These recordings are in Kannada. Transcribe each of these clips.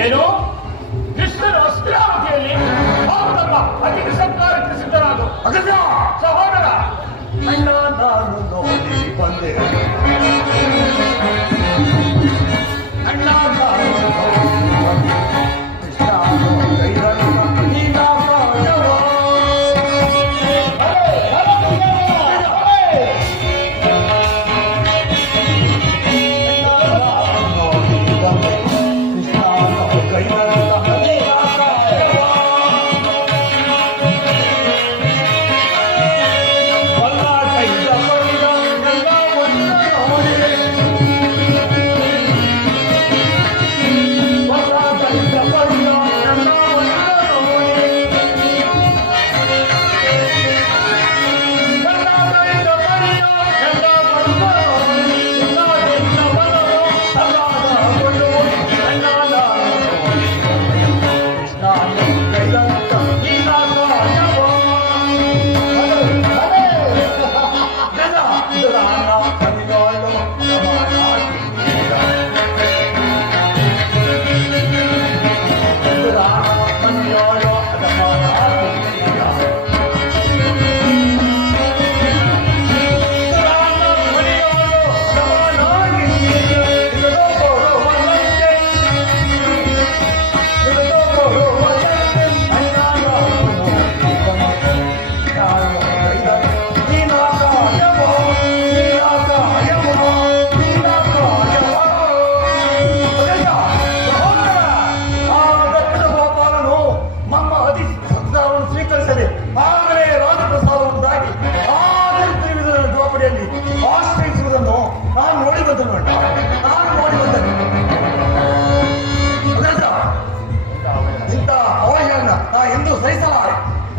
ಏನು ಕೃಷ್ಣನ ಅಸ್ತ್ರಾವತಿಯಲ್ಲಿ ಭಾರತದ ಅಧಿಕ ಸರ್ಕಾರಕ್ಕೆ ಸಿದ್ಧರಾದ ಅಗತ್ಯ ಸಹೋದರ ಅಣ್ಣ ನಾನು ನೋಡಿ ಬಂದೆ ಅಣ್ಣ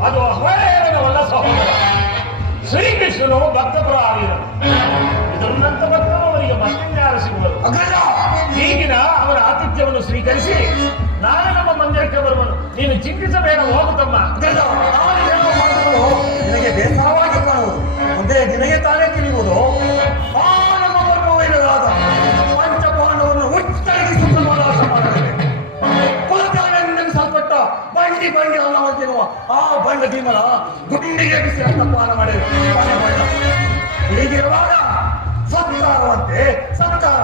ಅದು ಅವಹೇಳನವಲ್ಲ ಸಹೋದರ. ಶ್ರೀಕೃಷ್ಣನು ಭಕ್ತಪುರ ಆಗಿರನು. ಇದನ್ನಂತ ಭಕ್ತರು ಅವರಿಗೆ ಮತ್ತಿನ್ಯಾರು ಸಿಗುವರು. ಈಗಿನ ಅವರ ಆತಿಥ್ಯವನ್ನು ಸ್ವೀಕರಿಸಿ ನಾಳೆ ನಮ್ಮ ಮಂದಿರಕ್ಕೆ ಬರುವನು. ನೀನು ಚಿಂತಿಸಬೇಡ, ಹೋಗುತ್ತಮ್ಮ. ನಿನಗೆ ಬೇಸರವಾಗಿ ಕಾಣುವುದು ಒಂದೇ ನಿನಗೆ ತಾನೇ ತಿಳಿಯುವುದು. ನಮ್ಮ ವರ್ಗವೈರರಾದ ಪಂಚಪಾಂಡವನ್ನು ಹುಚ್ಚಾಗಿ ಸುತ್ತಮಾಲಾಶ ಮಾಡಲಿದೆ. ಕುಲತಾನೆಂದೆನಿಸಲ್ಪಟ್ಟ ಬಂಡಿ ಬಂಡಿ ಅನ್ನುವಂತಿರುವ ಆ ಬಂಡ ಭೀಮನ ಗುಂಡಿಗೆ ಬಿಸಿ ರಕ್ತಪಾನ ಮಾಡಿ ಹೀಗಿರುವಾಗ ಸತ್ಕಾರವಂತೆ ಸತ್ಕಾರ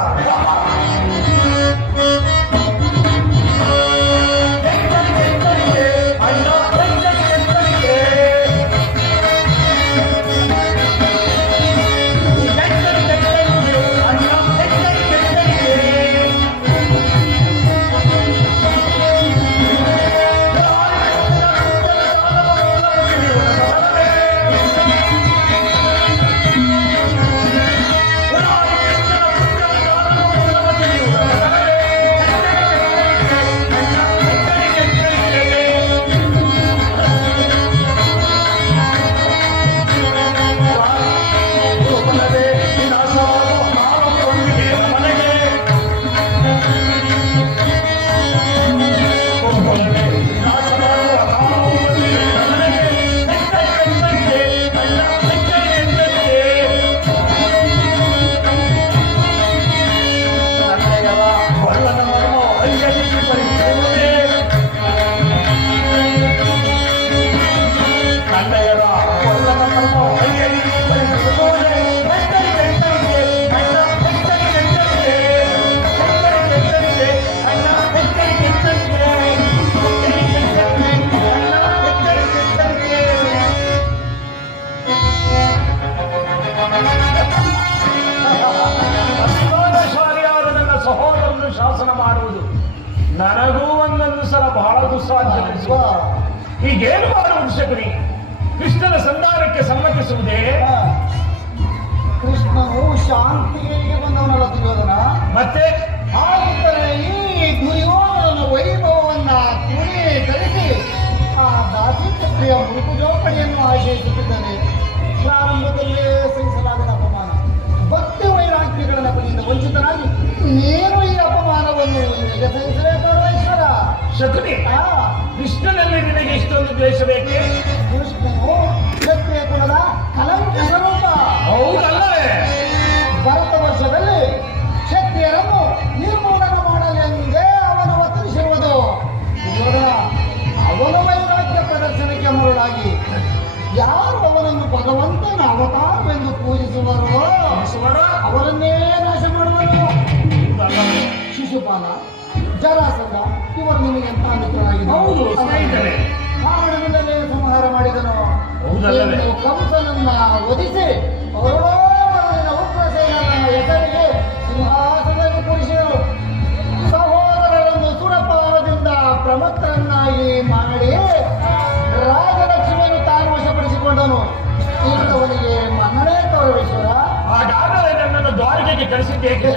ಸಾಧ್ಯವೆನಿಸುವ ಹೀಗೇನು ಮಾಡುವುದು ಶಕುನಿ? ಕೃಷ್ಣನ ಸಂಧಾನಕ್ಕೆ ಸಮ್ಮತಿಸುವುದೇ? ಕೃಷ್ಣನು ಶಾಂತಿಗೆ ಬಂದವನಲ್ಲ ದುರ್ಯೋಧನ. ಮತ್ತೆ ಹಾಗಿದ್ದರೆ ಈ ದುರ್ಯೋಧನನ ವೈಭವವನ್ನ ತೂರೀಕರಿಸಿ ಆ ದಾಸಿಕತೆಯ ಮೃತುಜೋಪಡಿಯನ್ನು ಆಶಯಿಸುತ್ತಿದ್ದಾನೆ. ಪ್ರಾರಂಭದಲ್ಲೇ ಸಹಿಸಲಾಗದ ಅಪಮಾನ, ಭಕ್ತಿ ವೈರಾಗ್ಯಗಳ ಬಳಿಯಿಂದ ವಂಚಿತನಾಗಿ ನೀನು ಈ ಅಪಮಾನವನ್ನು ನಿನಗೆ ಸಹಿಸಬೇಕಾದ ಈಶ್ವರ. ಶಕುನಿ, ಕೃಷ್ಣನಲ್ಲಿ ನಿನಗೆ ಇಷ್ಟೊಂದು ದ್ವೇಷ ಬೇಕೆ? ಕೃಷ್ಣನು ಕ್ಷತ್ರಿಯ ಕುಲದ ಕಲಂಕ ಸ್ವರೂಪ. ಹೌದಲ್ಲವೇ? ಭರತ ವರ್ಷದಲ್ಲಿ ಕ್ಷತ್ರಿಯರನ್ನು ನಿರ್ಮೂಲನ ಮಾಡಲೆಂದೇ ಅವನು ಒತ್ತರಿಸಿರುವುದು. ದುರ್ಯೋಧನ ಅವನ ವೈರಾಗ್ಯ ಪ್ರದರ್ಶನಕ್ಕೆ ಮರುಳಾಗಿ ಯಾರು ಅವನನ್ನು ಭಗವಂತನ ಅವತಾರವೆಂದು ಪೂಜಿಸುವರೋ ಅವರನ್ನೇ ನಾಶ ಮಾಡುವರು. ಶಿಶುಪಾಲ, ಜರಾಸಂಧ ಇವರು ನಿಮಗೆ ಎಂತ ಮಿತ್ರರಾಗಿದೆ. ಹೌದು, ಸ್ನೇಹಿತರೆ. ಕಾರಣದಿಂದಲೇ ಸಂಹಾರ ಮಾಡಿದನು. ಹೌದಲ್ಲವೇ? ಇನ್ನು ಕಂಸನನ್ನ ವಧಿಸಿ ಅವರೊಳಗಿನ ಉಗ್ರಸೇನನ ಹೆಸರಿಗೆ ಸಿಂಹಾಸನದಲ್ಲಿ ಕೂರಿಸಿದರು. ಸಹೋದರರನ್ನು ಸುರಪಾನದಿಂದ ಪ್ರಮತ್ತರನ್ನಾಗಿ ಮಾಡಿ ರಾಜಲಕ್ಷ್ಮಿಯನ್ನು ತಾನು ವಶಪಡಿಸಿಕೊಂಡನು. ಇಂಥವನಿಗೆ ಮನ್ನಣೆ ತೋರಿಸುವ. ಹಾಗಾದರೆ ನನ್ನನ್ನು ದ್ವಾರಕೆಗೆ ಕಳಿಸಿದ್ದೇಕೆ?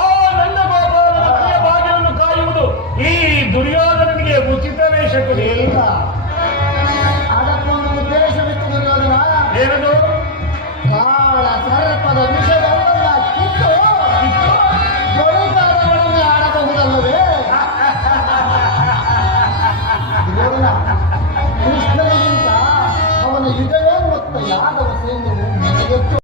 ಆ ನನ್ನ ಗೋಪಾಲನ ಭಾಗ್ಯವನ್ನು ಕಾಯುವುದು ಈ ದುರ್ಯೋಧನನಿಗೆ ಉಚಿತವೇ ಶಕುನಿ? ಇಲ್ಲ, ಅದಕ್ಕೊಂದು ಉದ್ದೇಶವಿತ್ತು ದುರ್ಯೋಧನ. ಏನದು?